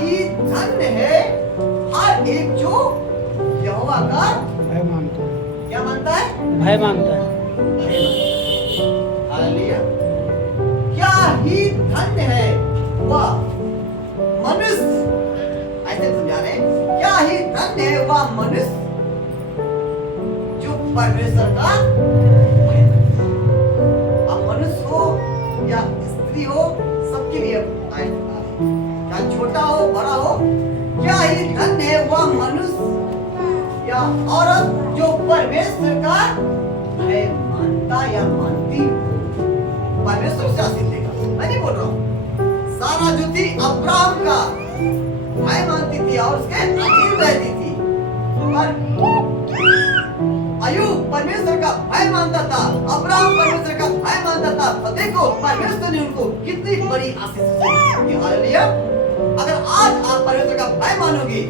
ही धन्य है हर एक जो यहोवा का भय मानता है, क्या मानता है? भय मानता है। हालेलुया। क्या ही धन्य है वह मनुष्य, ऐसे समझा रहे हैं, क्या ही धन्य है वह मनुष्य जो परमेश्वर का भय मानता है। अब मनुष्य हो या स्त्री हो, सबके लिए चाहे छोटा हो बड़ा हो, क्या ही धन्य है वह मनुष्य या औरत जो परमेश्वर का भय मानता या मानती हो। परमेश्वर से आशीष लेगा, मैं नहीं बोल रहा हूँ। सारा जो थी अब्राहम का भय मानती थी और उसके अधीन रहती थी, पर अय्यूब परमेश्वर का भय मानता था, अब्राहम परमेश्वर का भय मानता था। तो देखो परमेश्वर ने उनको कितनी बड़ी आशीष दी। हालेलुया। अगर आज आप परमेश्वर का भय मानोगे,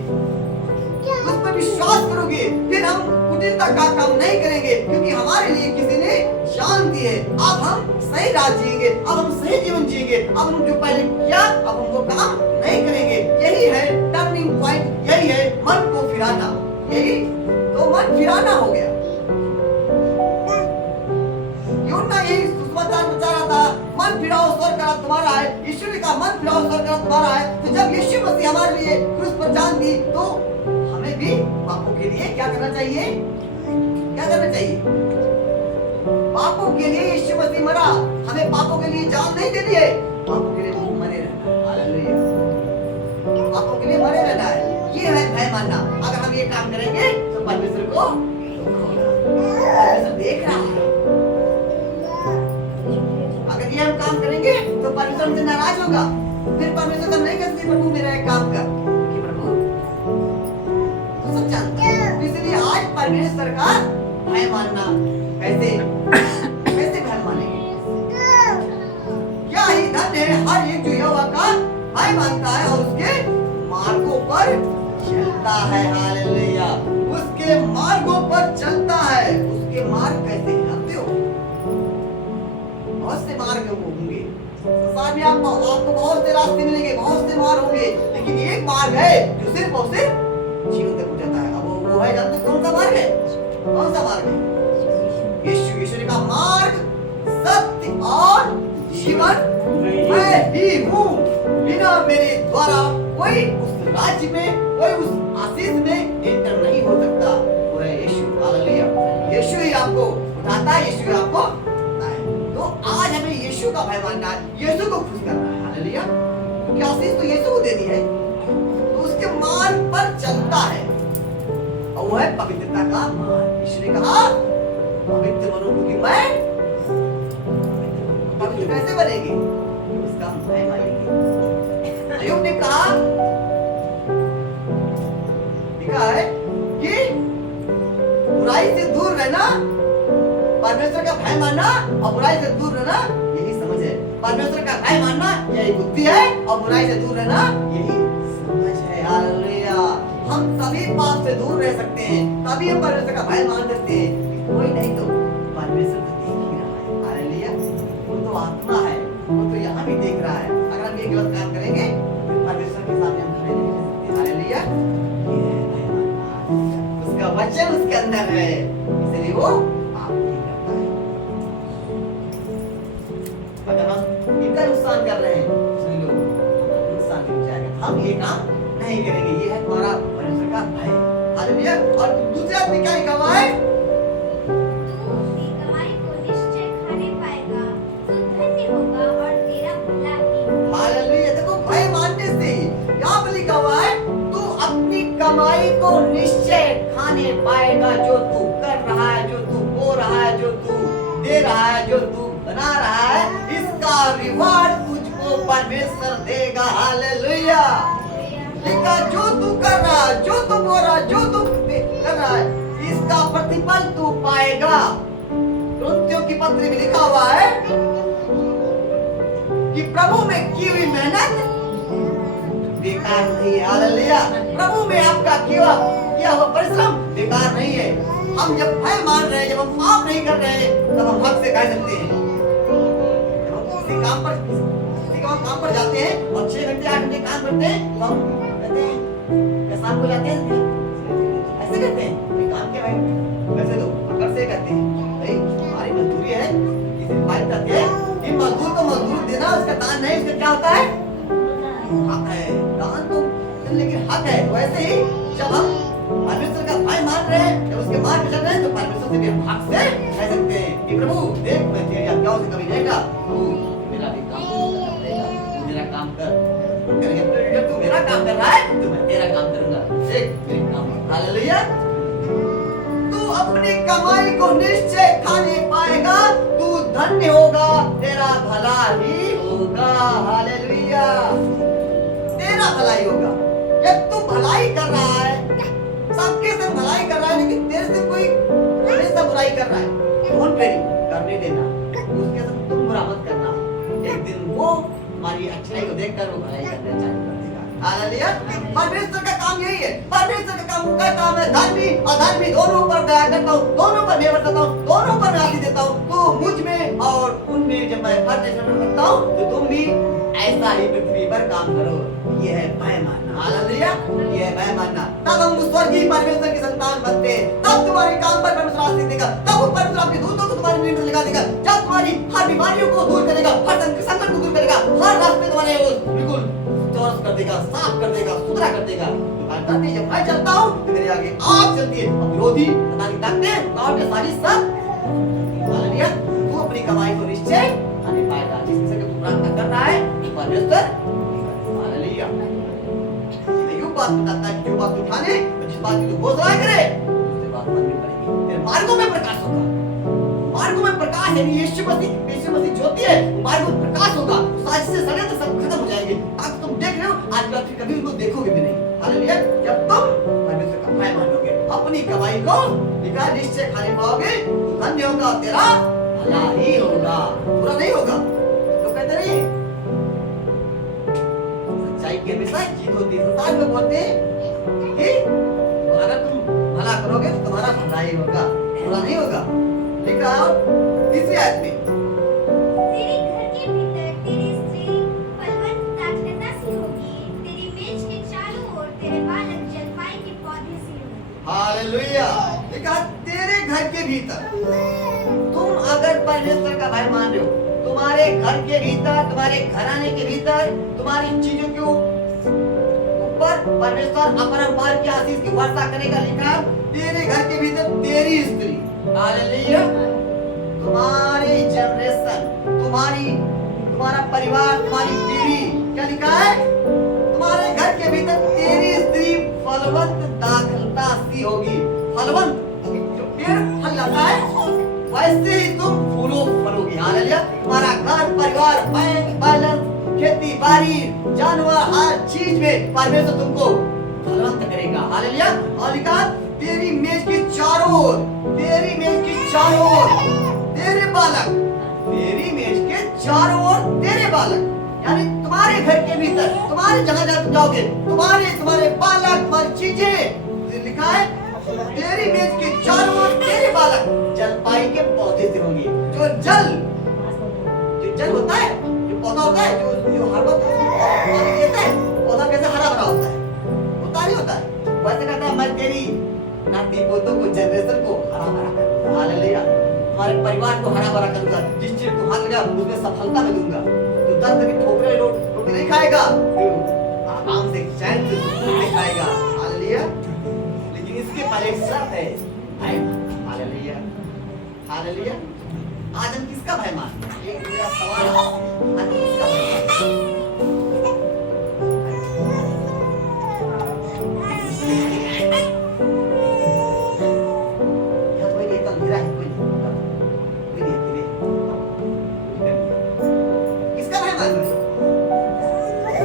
उस पर विश्वास करोगे, फिर हम कुटिलता का काम नहीं करेंगे, क्योंकि हमारे लिए किसी ने जान दी है। अब हम सही राह जिएंगे, अब हम सही जीवन जिएंगे, अब हम जो पहले किया अब हम वो काम नहीं करेंगे। यही है टर्निंग पॉइंट, यही है मन को फिराना। यही तो मन फिराना हो गया। यूहन्ना यही सुसमाचार बता रहा था, मन फिराओ स्वर्ग का राज तुम्हारा है। यीशु ने कहा मन फिराओ स्वर्ग का राज तुम्हारा है। तो जब यीशु मसीह हमारे लिए क्रूस पर जान दी, तो हमें भी पापों के लिए क्या करना चाहिए? क्या करना चाहिए? पापों के लिए यीशु मसीह मरा, हमें पापों के लिए जान नहीं देनी है, पापों के लिए मरे रहना है। हालेलुया। पापों के लिए मरे रहना है, ये है भय मानना। अगर हम ये काम करेंगे तो परमेश्वर को परमेश्वर देख रहा है। अगर ये हम काम करेंगे तो परमेश्वर हमसे नाराज होगा, फिर परमेश्वर हम नहीं कहते प्रभु मेरा एक काम कर, कि प्रभु तो सब जानता है। इसलिए आज परमेश्वर का भय मानना कैसे कैसे भय मानेंगे? क्या ही धन्य है हर एक जो यहोवा का भय मानता है और उसके मार्गों पर चलता है। हालेलुया। उसके मार्गों पर चलता है। उसके मार्ग कैसे जानते हो? बहुत से मार्ग होंगे संसार में, आपको बहुत से रास्ते मिलेंगे, बहुत से मार्ग होंगे, लेकिन एक मार्ग है जो सिर्फ और सिर्फ जीवन तक पहुंचाता है। अब वो है, जानते कौन सा मार्ग है? कौन सा मार्ग है? यीशु ने कहा मार्ग सत्य और जीवन मैं ही हूँ, बिना मेरे द्वारा कोई उस राज्य में, कोई उस आशीष में एंटर नहीं हो सकता। वो है यीशु। हालेलुया। यीशु ही आपको उठाता है, यीशु ही आपको उठाता है। तो आज हमें यीशु का भय मानना है, यीशु को खुश करना है। हालेलुया। क्योंकि आशीष तो यीशु को दे दी है, तो उसके मार्ग पर चलता है और वो है पवित्रता का मार्ग। यीशु ने कहा पवित्र बनो, क्योंकि मैं पवित्र कैसे बनेंगे? उसका भय मानेंगे। अय्यूब ने कहा, लिखा है कि बुराई से दूर रहना, परमेश्वर का भय मानना और बुराई से दूर रहना यही समझ है। परमेश्वर का भय मानना यही बुद्धि है और बुराई से दूर रहना यही समझ है। हालेलुया। हम तभी पाप से दूर रह सकते हैं, तभी हम परमेश्वर का भय मान सकते हैं। कोई नहीं तो परमेश्वर को देख ही रहा है। हालेलुया। वो तो आत्मा है, वो तो यहाँ भी देख रहा है। अगर हम ये गलत काम करेंगे तो परमेश्वर के सामने हम खड़े नहीं रह सकते। हालेलुया। उसका वचन उसके अंदर है, इसलिए वो पाप नहीं करता है। अगर हम इनका नुकसान कर रहे हैं, सुन लो, नुकसान हो जाएगा। हम ये काम नहीं करेंगे। ये है तुम्हारा परमेश्वर का भय। हालेलुया। और दूसरे आदमी क्या लिखा हुआ है? कमाई को निश्चय खाने पाएगा। जो तू कर रहा है, जो तू बो रहा है, जो तू दे रहा है, जो तू बना रहा है, इसका रिवार्ड तुझको परमेश्वर देगा। हालेलुया। लिखा जो तू कर रहा है, जो तू बो रहा है, जो तू कर रहा है, इसका प्रतिफल तू पाएगा। कुरिन्थियों की पत्री में लिखा हुआ है कि प्रभु में की हुई मेहनत बेकार नहीं है। हालेलुया। प्रभु में आपका किया हुआ परिश्रम बेकार नहीं है। हम जब भय मान रहे हैं, जब हम पाप नहीं कर रहे हैं, तब हम हक से कह सकते हैं। जब हम किसी काम पर काम पर जाते हैं और 6 घंटे 8 घंटे काम करते हैं तो हम कहते हैं क्या शाम को जाते हैं ऐसे कहते हैं भाई काम क्या भाई वैसे तो अगर से कहते हैं भाई हमारी मजदूरी है किसी भाई कहते हैं कि मजदूर को मजदूर देना उसका दान नहीं उसका क्या होता है हक है दान तो लेकिन हक है वैसे ही जब हम परमेश्वर का भाई मान रहे हैं जब उसके मार्ग पे चल रहे हैं तो परमेश्वर से भी हम हक से कह सकते हैं कि प्रभु देख मैं तेरी आज्ञाओं से कभी नहीं हटा तू मेरा भी काम करेगा तू मेरा काम कर करेंगे जब तू मेरा काम कर रहा है तो मैं तेरा काम करूंगा देख मेरे काम हालेलुया तू अपनी कमाई को निश्चय खाने पाएगा तू धन्य होगा तेरा भला ही होगा हालेलुया तेरा भलाई होगा जब तू भलाई कर रहा है सबके से भलाई कर रहा है लेकिन तेरे से कोई हमेशा बुराई कर रहा है डोंट वेरी करने देना उसके साथ तुम बुरा मत करना एक दिन वो हमारी अच्छाई को देखकर वो भलाई करना चालू कर देगा हालेलुया परमेश्वर का काम यही है परमेश्वर का काम है धर्मी अधर्मी दोनों पर दया करता हूँ दोनों पर मेवर करता हूँ दोनों पर मैं आशीष देता हूँ तो मुझ में और उनमें जब मैं फर्ज करता हूँ तो तुम भी ऐसा ही पृथ्वी पर काम करो ये है भय मानना हालेलुया ये है भय मानना तब हम स्वर्गीय परमेश्वर की संतान बनते हैं तब तुम्हारे काम पर परमेश्वर आशीष देगा तब वो परमेश्वर आपके दूतों को तुम्हारे नींद लगा देगा जब तुम्हारी हर बीमारियों को दूर करेगा हर संकट को दूर करेगा हर रास्ते तुम्हारे बिल्कुल चौरस कर देगा साफ कर देगा सुथरा कर देगा धरती जब मैं चलता हूँ तो मेरे आगे आग चलती है विरोधी पता नहीं ताकतें कांटे सारी सब हालेलुया तू अपनी कमाई को निश्चय खाने पाएगा जिससे कि तू प्रार्थना कर रहा है परमेश्वर हालेलुया ये बात बताता है जो बात उठाने जिस बात की तू घोषणा करे उससे बात माननी पड़ेगी तेरे मार्गों में प्रकाश होगा मार्गों में प्रकाश है यीशु मसीह ज्योति है मार्गों में प्रकाश होगा साजिश से षड्यंत्र सब खत्म हो जाएंगे ताकि तुम देख रहे हो आज बात कभी उनको देखोगे भी नहीं हालेलुया जब तुम परमेश्वर का भय मानोगे अपनी कमाई को लिखा निश्चय खाने पाओगे तो धन्य होगा तेरा भला ही होगा बुरा नहीं होगा तो कहते नहीं सच्चाई की हमेशा जीत होती है संसार में बोलते हैं कि अगर तुम भला करोगे तो तुम्हारा भला ही होगा बुरा नहीं होगा लिखा तीसरी आयत में तेरे घर के भीतर तेरी स्त्री फलवंत दाखलता सी होगी तेरी मेज के चारों ओर तेरे बालक जलपाई के पौधे से होंगे हालेलुया लिखा तेरे घर के भीतर तुम अगर परमेश्वर का भय मान रहे हो तुम्हारे घर के भीतर तुम्हारे घराने के भीतर तुम्हारी चीजों के ऊपर परमेश्वर अपरंपार की आशीष की वर्षा करेगा लिखा तेरे घर के भीतर तेरी स्त्री हालेलुया तुम्हारी जनरेशन तुम्हारा परिवार तुम्हारी पीढ़ी क्या लिखा है तुम्हारे घर के भीतर तेरी स्त्री फलवंत दाखलता सी होगी फलवंत जो पेड़ फल लाता है वैसे ही तुम फूलों फलोगी हालेलुया तुम्हारा घर परिवार बैंक बैलेंस खेती बाड़ी जानवर हर चीज में परमेश्वर तुमको फलवंत करेगा हालेलुया और लिखा तेरी मेज के चारों ओर तेरी मेज के चारों ओर तेरे बालक तेरी मेज के चारों ओर तेरे बालक यानी तुम्हारे घर के भीतर तुम्हारे जगह जहाँ तुम जाओगे तुम्हारे बालक तुम्हारी चीजें लिखा है तेरी मेज के चारों ओर तेरे बालक जलपाई के पौधे से होंगे जो जल होता है जो पौधा होता है जो हर वक्त पानी देता है पौधा कैसे हरा भरा होता है नहीं होता है वैसे कहता है मैं तेरी नाती पोतों को जनरेशन को हरा भरा करूंगा हालेलुया तुम्हारे परिवार को हरा भरा करूंगा जिस चीज को हाथ लगा उसमें सफलता में दूंगा तो दर्द भी ठोकरे रोटी नहीं खाएगा आराम से चैन से सुकून से खाएगा हालेलुया लेकिन इसके पहले एक शर्त है हालेलुया हालेलुया आज हम किसका भय मानते हैं ये मेरा सवाल है आज किसका भय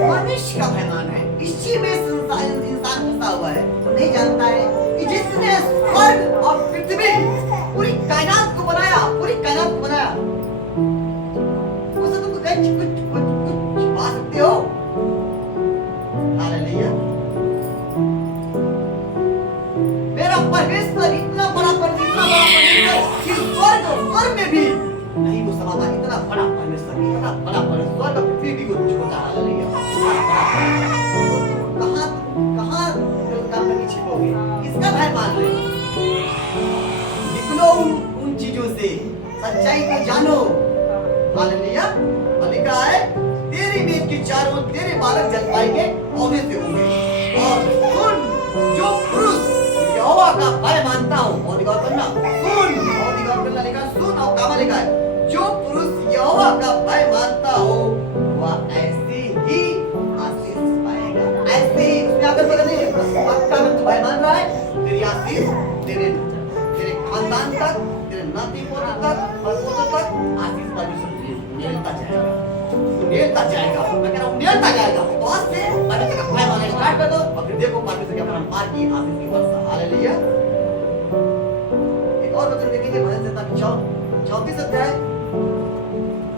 मनुष्य का भयमान है इसी में इंसान फंसा हुआ है वो नहीं जानता है कि जिसने स्वर्ग और पृथ्वी पूरी कायनात को बनाया उसे तुम कुछ पा सकते हो हालेलुया मेरा परमेश्वर इतना बड़ा परमेश्वर कि स्वर्ग में भी नहीं वो समाता इतना बड़ा परमेश्वर का बड़ा परमेश्वर का पृथ्वी भी कुछ छोटा हालेलुया। कहाँ कहाँ काम करके छिपोगे? किसका भय मान रहे हो? निकलो उन चीजों से, सच्चाई को जानो हालेलुया। और लिखा है तेरी बीच की चारों तेरे बालक जल पाएंगे औने से होंगे। और सुन जो पुरुष यहोवा का भय मानता हो, और गौर करना, सुन और गौर करना, लिखा सुन और कामा लिखा है जो पुरुष यहोवा का भय मानता हो वह ऐसे ही आशीष पाएगा। ऐसे ही उसमें आगे पता नहीं है पक्का में तू भय मान रहा है, तेरी आशीष तेरे खानदान तक, तेरे नाती पोते तक और पोतों तक आशीष परमेश्वर निकलता जाएगा, निकलता जाएगा। मैं कह रहा हूँ निकलता जाएगा। तो आज से परमेश्वर का भय मानना स्टार्ट कर दो और फिर देखो परमेश्वर के परम्पार की आशीष की वर्षा। हालेलुया। एक और वचन देखेंगे भजन संहिता 34 अध्याय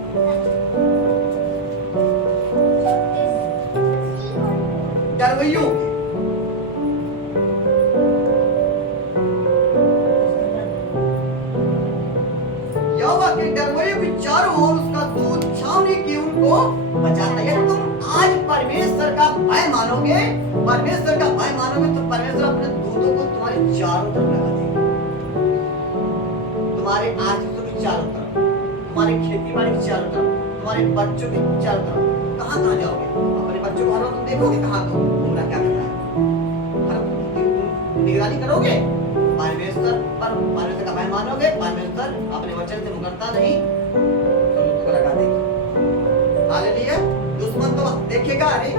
34 डरवैयों के यहोवा के डरवैयों की चारों ओर उसका दूत छावनी की उनको बचाता है। तुम आज परमेश्वर का भय मानोगे, परमेश्वर का भय मानोगे तो परमेश्वर अपने दूतों को तुम्हारे चारों तरफ लगा देगा, तुम्हारे आशीषों के चारों तरफ, तुम्हारे खेती बाड़ी के चारों तरफ, तुम्हारे बच्चों के चारों तरफ। कहाँ कहाँ जाओगे? अपने बच्चों को हर वक्त तुम देखोगे कहाँ तो घूमना क्या कर रहा है, हर वक्त निगरानी करोगे। परमेश्वर पर परमेश्वर का भय मानोगे, परमेश्वर अपने वचन से मुकरता नहीं तो तुमको लगा देगा। हालेलुया। दुश्मन तो देखेगा, अरे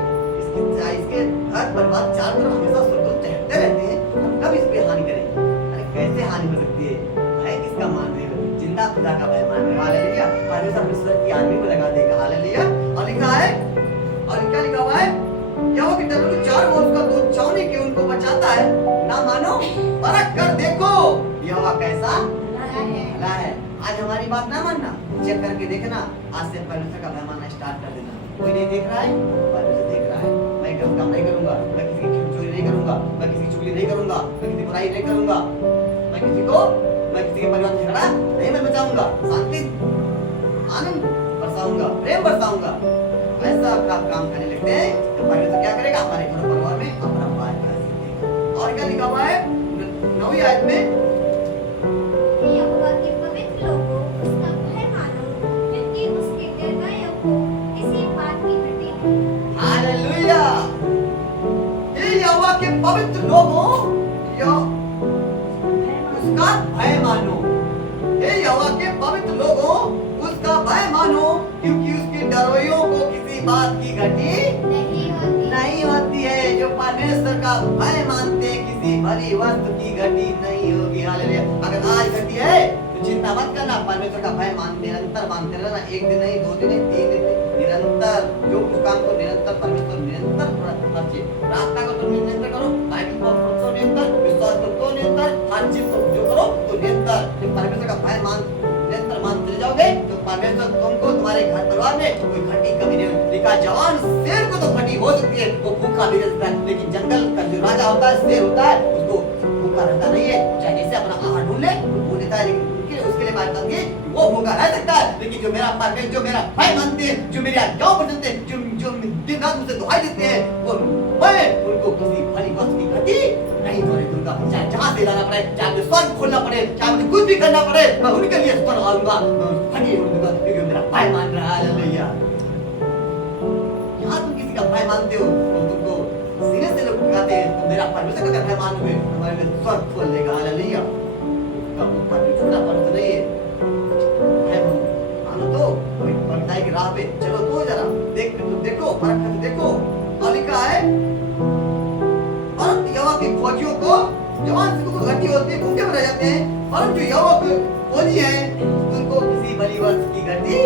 इसके घर बर्बाद चारों तरफ हमेशा सुरक्षित टहलते रहते हैं, हम कब इस पे हानि करेंगे? अरे कैसे हानि हो सकती है? भय किसका मान रहे हो? जिंदा खुदा का भय मान रहे हो। हालेलुया। परमेश्वर परमेश्वर की आदमी को लगा देगा। हालेलुया। और लिखा है, और क्या लिखा हुआ है? यहोवा के डर को चारों ओर उसका दूत छावनी की उनको बचाता है। ना मानो परख कर देखो यहोवा कैसा भला है। आज हमारी बात ना मानना, चेक करके देखना। आज से परमेश्वर का भय मानना स्टार्ट कर देना। कोई नहीं देख रहा है, परमेश्वर देख रहा है। मैं गलत काम नहीं करूंगा, मैं किसी की चोरी नहीं करूंगा, मैं किसी की चुगली नहीं करूंगा, मैं किसी की बुराई नहीं करूंगा, मैं किसी के परिवार में झगड़ा नहीं मैं बचाऊंगा, शांति आनंद बरसाऊंगा, प्रेम बरसाऊंगा। ऐसा काम करने लगते हैं तो परमेश्वर क्या करेगा? हमारे घर परिवार में अपना बात कर देगा। और क्या लिखा हुआ है 9वीं आयत में? यहोवा के पवित्र लोगों उसका भय मानो, क्योंकि उसके डरवैयों को किसी बात की घटी नहीं। हालेलुया। ये यहोवा के पवित्र लोगों उसका भय मानो। हे यहोवा के पवित्र लोगों उसका भय मानो, क्योंकि उसके डरवैयों को किसी बात की घटी नहीं होती है। जो परमेश्वर का भय मानते हैं किसी भली वस्तु की घटी नहीं होगी। हालेलुया। अगर आज घटी है तो चिंता मत करना, परमेश्वर का भय मान निरंतर मानते रहना। एक दिन नहीं, 2 दिन नहीं, 3 दिन नहीं, निरंतर जो कुछ काम को निरंतर परमेश्वर निरंतर करते। प्रार्थना को तो निरंतर करो, बाइबल को पढ़ो निरंतर, विश्वास को निरंतर, हर चीज को जो करो तो निरंतर। जो परमेश्वर का भय निरंतर मानते जाओगे तो परमेश्वर तुमको तुम्हारे घर परिवार में कोई घटी कमी नहीं होगी। लिखा जवान शेर को तो घटी हो सकती है, वो भूखा भी रह सकता है, लेकिन जंगल का जो राजा होता है, शेर होता है, उसको भूखा रहता नहीं है। चाहे जैसे अपना आहार ढूंढ ले वो लेता है, लेकिन उसके लिए बात करती है वो भूखा रह सकता है। लेकिन जो मेरा परमेश्वर, जो मेरा भय मानते हैं, जो मेरी आज्ञाओं पर चलते हैं, जो दिन रात मुझसे दुहाई देते हैं, वो मैं उनको किसी भली वस्तु की घटी नहीं होने दूंगा। चाहे जहां से लाना पड़े, चाहे मुझे स्वर्ग खोलना पड़े, चाहे मुझे कुछ भी करना पड़े, मैं उनके लिए स्वर्ग आऊंगा, मैं घटी होने दूंगा, क्योंकि मेरा भय मान रहा है। हालेलुया। यहाँ तुम किसी का भय मानते हो तो तुमको सीने से लोग कहते हैं तुम मेरा परमेश्वर का भय मानोगे, तुम्हारे लिए स्वर्ग खोल देगा। हालेलुया। छोटा फर्क तो नहीं है, मानो तो परदाई की राह पे चलो तो जरा देखो फर्क करके देखो। और लिखा है और यहोवा के फौजियों को जवान सिखों को घटी होती है, भूखे में रह जाते हैं, और जो यहोवा के फौजी हैं उनको किसी भली वस्तु की घटी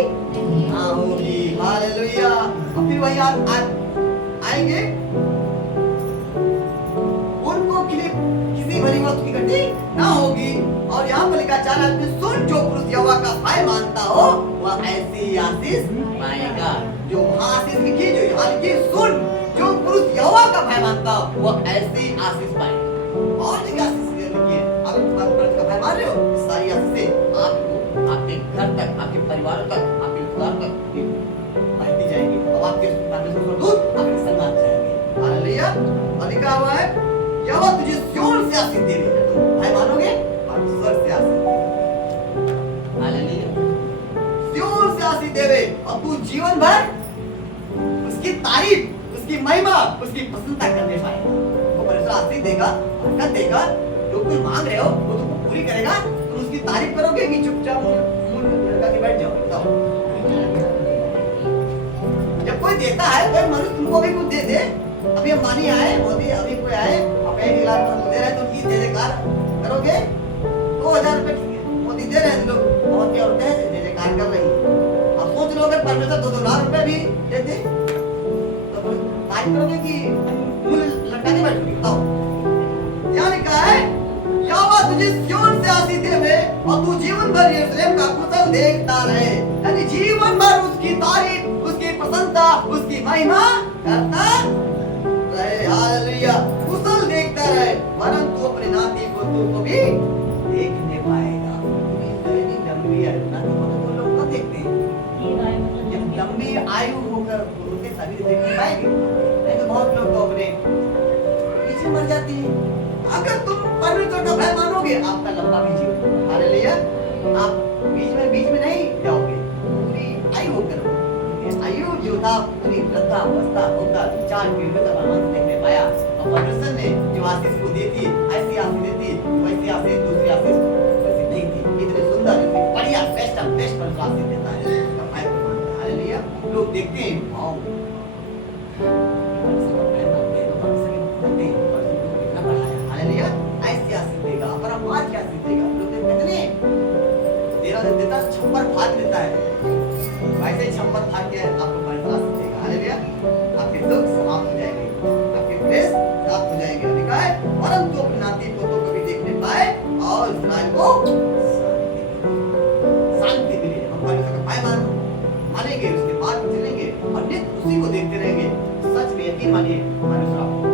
ना होगी। हालेलुया। और फिर वही आएंगे उनको किसी भली वस्तु की घटी ना होगी। और यहाँ पर लिखा 4 आदमी सुन जो पुरुष यहोवा का भय मानता हो वह ऐसी आशीष पाएगा। जो आशीष लिखी, जो यहाँ लिखी, सुन जो पुरुष यहोवा का भय मानता हो वह ऐसी आशीष पाएगा। और जगह आशीष लिखी है, अगर तुम परमेश्वर का भय मान रहे हो, सारी आशीषें आपको, आपके घर तक, आपके परिवार तक, आपके रिश्तेदारों तक परमेश्वर दूत आपके संगात जाएंगे। हालेलुया। और लिखा हुआ है यहोवा तुझे सिय्योन से आशीष देवे। तुम भाई मानोगे परमेश्वर से आशीष देवे। हालेलुया। सिय्योन से आशीष देवे और तू जीवन भर उसकी तारीफ, उसकी महिमा, उसकी प्रशंसा करने पाएगा। वो परमेश्वर आशीष देगा, बरकत देगा। जो कुछ मांग रहे हो वो तुमको पूरी करेगा। तुम उसकी तारीफ करोगे कि चुपचाप मुंह लटका के बैठ जाओ? बताओ। जब कोई देता है, कोई मनुष्य तुमको भी कुछ दे दे, अभी अंबानी आए, मोदी अभी कोई आए, आप 1 लाख दे रहे तो उनकी जयकार करोगे? 2000 रुपए मोदी दे रहे हैं, लोग बहुत क्या होते हैं जयकार कर रही है। अब सोच लो अगर परमेश्वर 2-2 लाख रुपए भी देते तो तारीफ करोगे कि मुंह लटका के बैठोगे? बताओ। यहाँ लिखा है यहोवा तुझे सिय्योन से आशीष देवे और तू जीवन भर यरूशलेम का कुशल देखता रहे। यानी जीवन भर उसकी तारीफ, उसकी प्रशंसा, उसकी महिमा करता रहे। हालेलुया। कुशल देखता रहे, वरन तू अपने नाती पोतों को भी देखने पाएगा। इतनी लंबी है, नाती पोतों को लोग कब देखते हैं? जब लंबी आयु होकर उनके सभी देखने पाएंगे। नहीं तो बहुत लोग तो अपने पीछे मर जाती है। अगर तुम परमेश्वर का भय मानोगे, आपका लंबा भी जीवन। हालेलुया। आप बीच में नहीं जाओगे, पूरी आयु होकर आयु जो था पूरी वृद्धा अवस्था होकर 4 पीढ़ियों तक भगवान देखने पाया। और परमेश्वर ने जो आशीष को दी थी, ऐसी आशीष देती, वैसी आशीष दूसरी आशीष वैसी नहीं थी। इतनी सुंदर, इतनी बढ़िया, बेस्ट ऑफ बेस्ट पर आशीष देता है। उसका भय मानता है। हालेलुया। लोग देखते हैं, वाओ, परमेश्वर का भय मानते हैं तो परमेश्वर के बोलते हैं, परमेश्वर को कितना बढ़ाया। हालेलुया। ऐसी आशीष देगा, अपरंपार की आशीष देगा। लोग कितने देता, छप्पर फाड़ देता है, वैसे छप्पर फाड़ के आपको परमेश्वर आशीष देगा। हालेलुया। आपके दुख समाप्त हो जाएंगे, आपके क्लेश समाप्त हो जाएंगे। लिखा है परंतु अपने नाती पोतों को भी देखने पाए और इस्राएल को शांति मिले। हम परमेश्वर का भय मानेंगे, उसके मार्ग में चलेंगे और नित्य उसी को देखते रहेंगे। सच में यकीन मानिए, परमेश्वर आपको